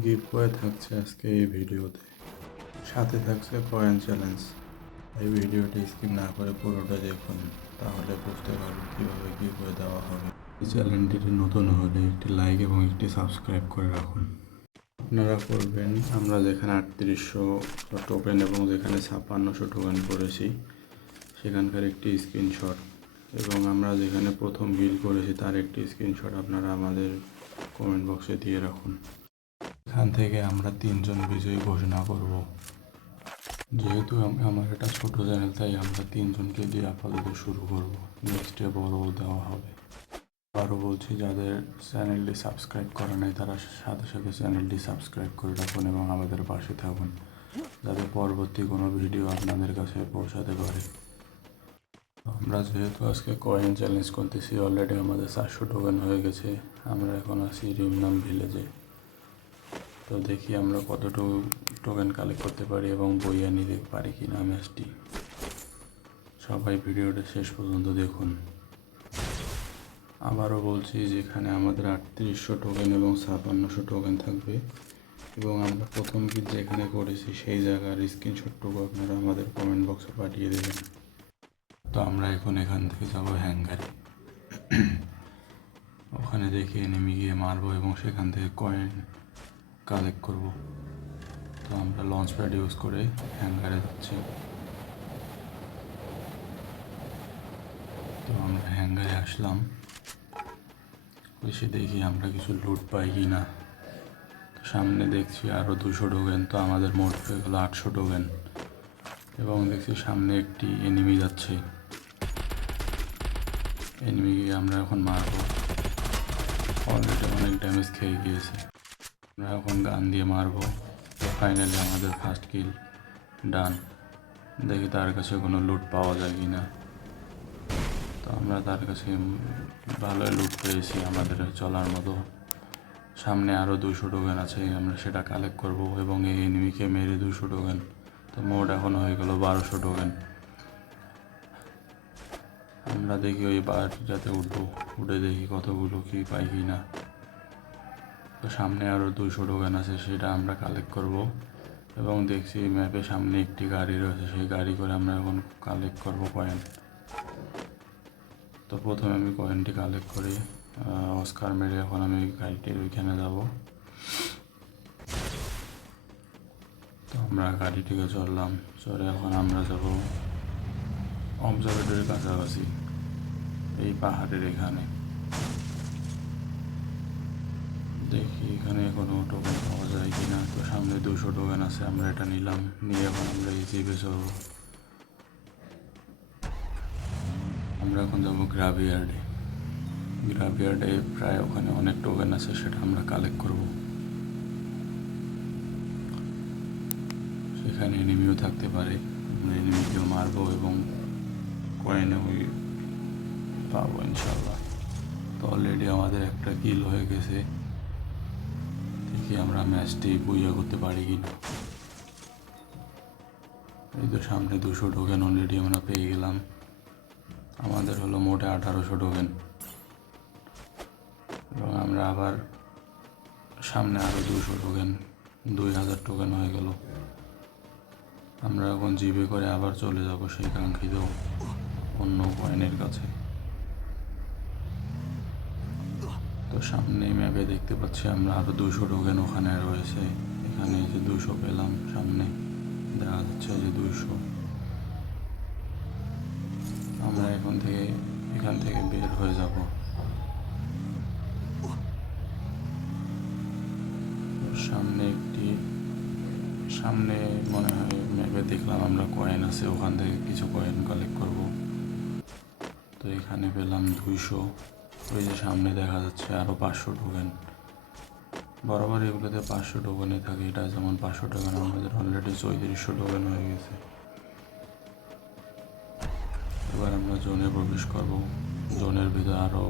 Giveaway থাকছে আজকে এই ভিডিওতে, সাথে থাকছে কয়েন চ্যালেঞ্জ। এই ভিডিওটি স্কিপ না করে পুরোটা দেখুন, তাহলে বুঝতে পারবেন কীভাবে গিভওয়ে দেওয়া হবে। এই চ্যানেলটিতে নতুন হলে একটি লাইক এবং একটি সাবস্ক্রাইব করে রাখুন। আপনারা করবেন, আমরা যেখানে 3800 টোকেন এবং যেখানে 5600 টোকেন করেছি সেখানকার একটি স্ক্রিনশট, এবং আমরা যেখানে প্রথম বিল করেছি তার একটি স্ক্রিনশট আপনারা আমাদের কমেন্ট বক্সে দিয়ে রাখুন। এখান থেকে আমরা 3 জন বিজয়ী ঘোষণা করব। যেহেতু আমার এটা ছোট চ্যানেল, তাই আমরা 3 জনকে দিয়ে আপাতত শুরু করব, নেক্সটে বড় দেওয়া হবে। আরও বলছি, যাদের চ্যানেলটি সাবস্ক্রাইব করা নেই তারা সাথে সাথে চ্যানেলটি সাবস্ক্রাইব করে রাখুন এবং আমাদের পাশে থাকুন, যাতে পরবর্তী কোনো ভিডিও আপনাদের কাছে পৌঁছাতে পারে। আমরা যেহেতু আজকে কয়েন চ্যালেঞ্জ করতেছি, অলরেডি আমাদের 400 টোকেন হয়ে গেছে। আমরা এখন আছি রিমনাম ভিলেজে। তো দেখি আমরা কতটুকু টোকেন কালেক্ট করতে পারি এবং বইয়ে নিতে পারি কি না ম্যাচটি। সবাই ভিডিওটা শেষ পর্যন্ত দেখুন। আবারও বলছি, যেখানে আমাদের 3800 টোকেন এবং 5600 টোকেন থাকবে, এবং আমরা প্রথম গিট যেখানে করেছি সেই জায়গার স্ক্রিনশটটুকু আপনারা আমাদের কমেন্ট বক্সে পাঠিয়ে দেবেন। তো আমরা এখন এখান থেকে যাব হ্যাঙ্গারে। ওখানে দেখে এনিমি গিয়ে মারবো এবং সেখান থেকে কয়েন কালেক্ট করব। তো আমরা লঞ্চ প্যাড ইউজ করে হ্যাঙ্গারে যাচ্ছি। তো আমরা হ্যাঙ্গারে আসলাম, এসে দেখি আমরা কিছু লুট পাই কি না। সামনে দেখছি আরও 200 টোকেন, তো আমাদের মোট হয়ে গেলো 800 টোকেন। এবং দেখছি সামনে একটি এনিমি যাচ্ছে, এনিমিকে আমরা এখন মারবো। অলরেডি অনেক ড্যামেজ খেয়ে গিয়েছে, আমরা এখন গান দিয়ে মারবো। তো ফাইনালি আমাদের ফার্স্ট কিল ডান। দেখি তার কাছে কোনো লুট পাওয়া যায় কি না। তো আমরা তার কাছে ভালোই লুট পেয়েছি আমাদের চলার মতো। সামনে আরও 200 টোকেন আছে, আমরা সেটা কালেক্ট করব এবং এই এনিমিকে মেরে 200 টোকেন। তো মোট এখন হয়ে গেল 1200 টোকেন। আমরা দেখি ওই বারটাতে উঠবো, উঠে দেখি কতগুলো কি পাই কি না। তো সামনে আরও 200 টোকেন আছে, সেটা আমরা কালেক্ট করব এবং দেখছি ম্যাপে সামনে একটি গাড়ি রয়েছে, সেই গাড়ি করে আমরা এখন কালেক্ট করব কয়েন। তো প্রথমে আমি কয়েনটি কালেক্ট করি, অস্কার মেরে এখন আমি গাড়িটির ওইখানে যাব। তো আমরা গাড়িটিকে চললাম, চলে এখন আমরা যাব অবজারভেটরির কাছাকাছি, এই পাহাড়ের এখানে। দেখি এখানে কোনো টোকেন পাওয়া যায় কি না। তো সামনে 200 টোকেন আছে, আমরা এটা নিলাম, নিয়ে এখন আমরা এই জিপে চলব। আমরা এখন যাবো গ্রাভিয়ার্ডে। গ্রাভিয়ার্ডে প্রায় ওখানে অনেক টোকেন আছে, সেটা আমরা কালেক্ট করব। সেখানে এনিমিও থাকতে পারে, আমরা এনিমিকেও মারবো এবং কয়েনে ওই পাবো ইনশাল্লাহ। তো অলরেডি আমাদের একটা কিল হয়ে গেছে, দেখি আমরা ম্যাচটি বুইয়া করতে পারি কি না। এই তো সামনে 200 টোকেন অলরেডি আমরা পেয়ে গেলাম। আমাদের হলো মোটে 1800 টোকেন, এবং আমরা আবার সামনে আরও 200 টোকেন, 2000 টোকেন হয়ে গেল। আমরা এখন জিপে করে আবার চলে যাব সেই কাঙ্ক্ষিত অন্য কয়েনের কাছে। তো সামনে ম্যাপে দেখতে পাচ্ছি আমরা আরও 200 টোকেন ওখানে রয়েছে। এখানে যে 200 পেলাম, সামনে দেখা যাচ্ছে যে 200। আমরা এখান থেকে বের হয়ে যাব। সামনে মনে হয় ম্যাপে দেখলাম আমরা কয়েন আছে, ওখান থেকে কিছু কয়েন কালেক্ট করব। তো এখানে পেলাম 200। ওই যে সামনে দেখা যাচ্ছে আরও 500 টোকেন। বরাবর এগুলোতে 500 টোকেনই থাকে, এটা যেমন 500 টোকেন, আমাদের অলরেডি 3400 টোকেন হয়ে গেছে। এবার আমরা জোনে প্রবেশ করব। জোনের ভিতরে আরও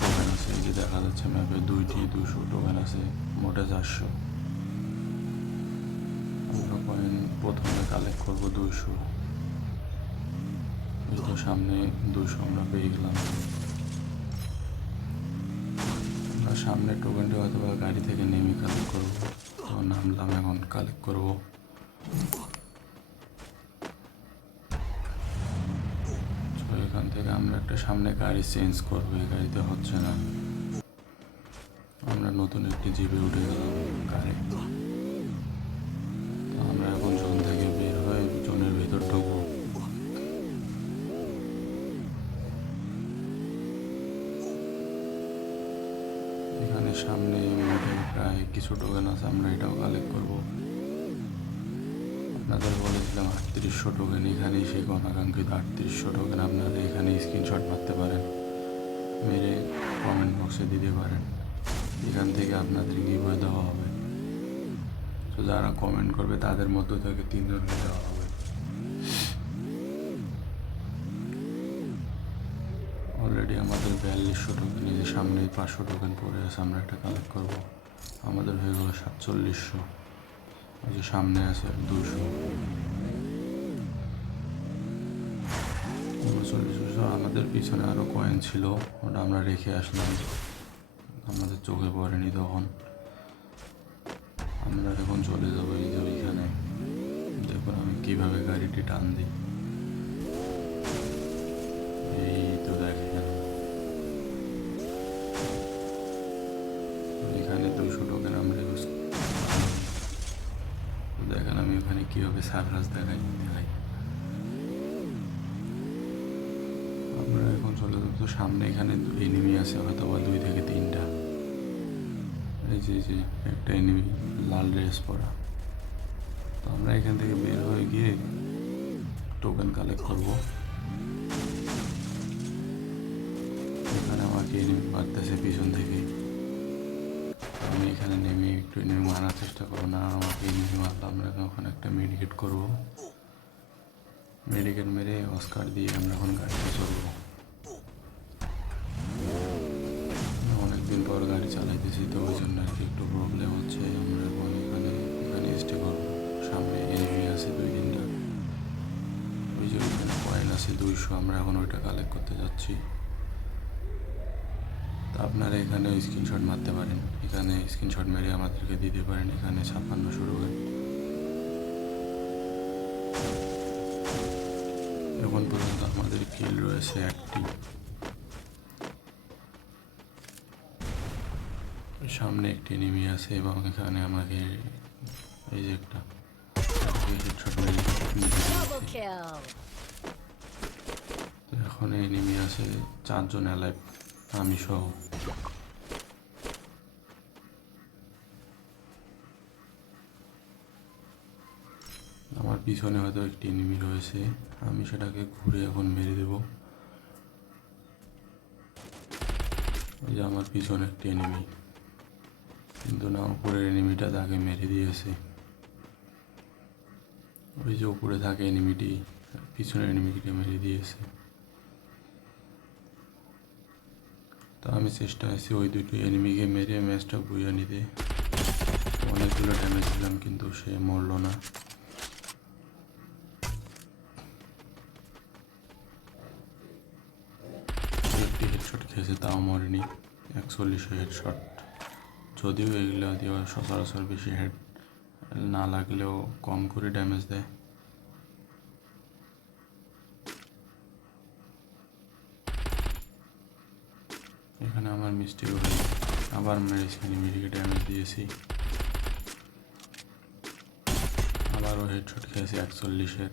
টোকেন আছে, এই যে দেখা যাচ্ছে ম্যাপে 2টি 200 টোকেন আছে, মোটে 400। আমরা কয়েন প্রথমে কালেক্ট করব 200। এই তো সামনে 200 আমরা পেয়ে গেলাম। আমরা সামনে টোকেনটি হয়তো গাড়ি থেকে নেমে কালেক্ট করবো। নামলাম, এখন কালেক্ট করবো। তো এখান থেকে আমরা একটা সামনে গাড়ি চেঞ্জ করবো, এই গাড়িতে হচ্ছে না। আমরা নতুন একটি জিপে উঠে গেলাম গাড়ি। তো আমরা এখন জোন থেকে বের হয়ে জোনের ভিতর ঢুকবো। এখানে সামনে মোটে প্রায় কিছু টোকেন আছে, আমরা এটাও কালেক্ট করবো। আপনাদের বলেছিলাম 3800 টোকেন, এখানেই সেই অনাকাঙ্ক্ষিত 3800 টোকেন। আপনারা এখানে স্ক্রিনশট মারতে পারেন, মেরে কমেন্ট বক্সে দিতে পারেন। এখান থেকে আপনাদের গিভওয়ে দেওয়া হবে। তো যারা কমেন্ট করবে তাদের মধ্য থেকে 3 জনকে দেওয়া হবে। অলরেডি আমাদের 4200 টোকেন, এই যে সামনে 500 টোকেন পড়ে আছে, আমরা একটা কালেক্ট করবো। আমাদের হয়ে গেলো 4700। এই যে সামনে আছে 200, 3900। আমাদের পিছনে আরও কয়েন ছিল, ওটা আমরা রেখে আসলাম, আমাদের চোখে পড়েনি তখন। আমরা এখন চলে যাবো এই যে ওইখানে। দেখুন আমি কীভাবে গাড়িটি টান দিই। এই তো দেখেন এখানে 200 টোকেন আমরা ইউজ। দেখেন আমি ওখানে কীভাবে সার্কাস দেখাই। আমরা এখন চলে যাবো। তো সামনে এখানে এনিমি আছে হয়তো বা 2 থেকে 3টা। এই যে একটা এনিমি লাল ড্রেস পরা। তো আমরা এখান থেকে বের হয়ে গিয়ে টোকেন কালেক্ট করবো। এখানে আমাকে এনিমি মারতেছে পিছন থেকে। আমি এখানে নেমে একটু এনিমি মারার চেষ্টা করবো, না আমাকে এনিমি মারলে আমরা এখন একটা মেডিকেট করবো। মেডিকেট মেরে অস্কার দিয়ে আমরা এখন গাড়িতে চলবো। অনেকদিন পর গাড়ি চালাইতেছি, তো ওই জন্য আর কি একটু প্রবলেম হচ্ছে। আমরা এখন এখানে স্টে করবো। সামনে এনিমি আছে 2-3টা। ওই যে ওইখানে কয়েন আছে 200, আমরা এখন ওইটা কালেক্ট করতে যাচ্ছি। তো আপনারা এখানে স্ক্রিনশট মারতে পারেন, এখানে স্ক্রিনশট মেরে আমাদেরকে দিতে পারেন। এখানে 5600 টোকেন। এখন পর্যন্ত আমাদের কিল রয়েছে 1টি। সামনে একটি এনিমি আছে এবং এখানে আমাকে এই যে একটা হেডশট মেরে তো এখন এনিমি আছে 4 জন অ্যালাইভ, আমি সহ। আমার পিছনে হয়তো একটি এনিমি রয়েছে, আমি সেটাকে ঘুরে এখন মেরে দেব। ওই যে আমার পিছনে একটি এনিমি, কিন্তু না, উপরের এনিমিটা তাকে মেরে দিয়েছে। ওই যে উপরে থাকে এনিমিটি পিছনের এনিমিটিকে মেরে দিয়েছে। তো আমি চেষ্টা করছি ওই দুটি এনিমিকে মেরে ম্যাচটা বুঝিয়ে নিতে। অনেকগুলো ড্যামেজ দিলাম কিন্তু সে মরল না। একটি হেডশট খেয়েছে, তাও মরেনি। 4100 হেডশট। যদিও এগুলো দিয়ে সচরাচর বেশি হেড না লাগলেও কম করে ড্যামেজ দেয়। এখানে আমার মিস্টেক হয়ে আবার মেরেছি, এনিমিটিকে ড্যামেজ দিয়েছি। আবারও হেডশট খেয়েছি 41-এর।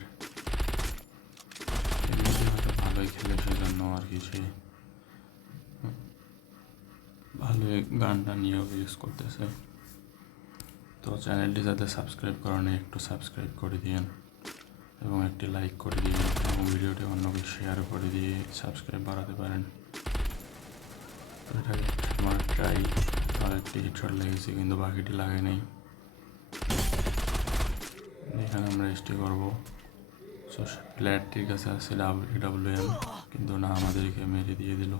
এমনিতে হয়তো ভালোই খেলে, সেজন্য আর কি সে ভালোই গানটা নিয়েও ইউজ করতেছে। তো চ্যানেলটি যাতে সাবস্ক্রাইব করেন একটু সাবস্ক্রাইব করে দিন এবং একটি লাইক করে দিন এবং ভিডিওটি অন্যকে শেয়ার করে দিয়ে সাবস্ক্রাইব বাড়াতে পারেন। তো এটাকে আমার ট্রাই, আর একটি হেডশট লেগেছে কিন্তু বাকিটি লাগে নেই। এখানে আমরা স্টে করবো। সো প্লেয়ারটির কাছে আছে AWM, কিন্তু না, আমাদেরকে মেরে দিয়ে দিল।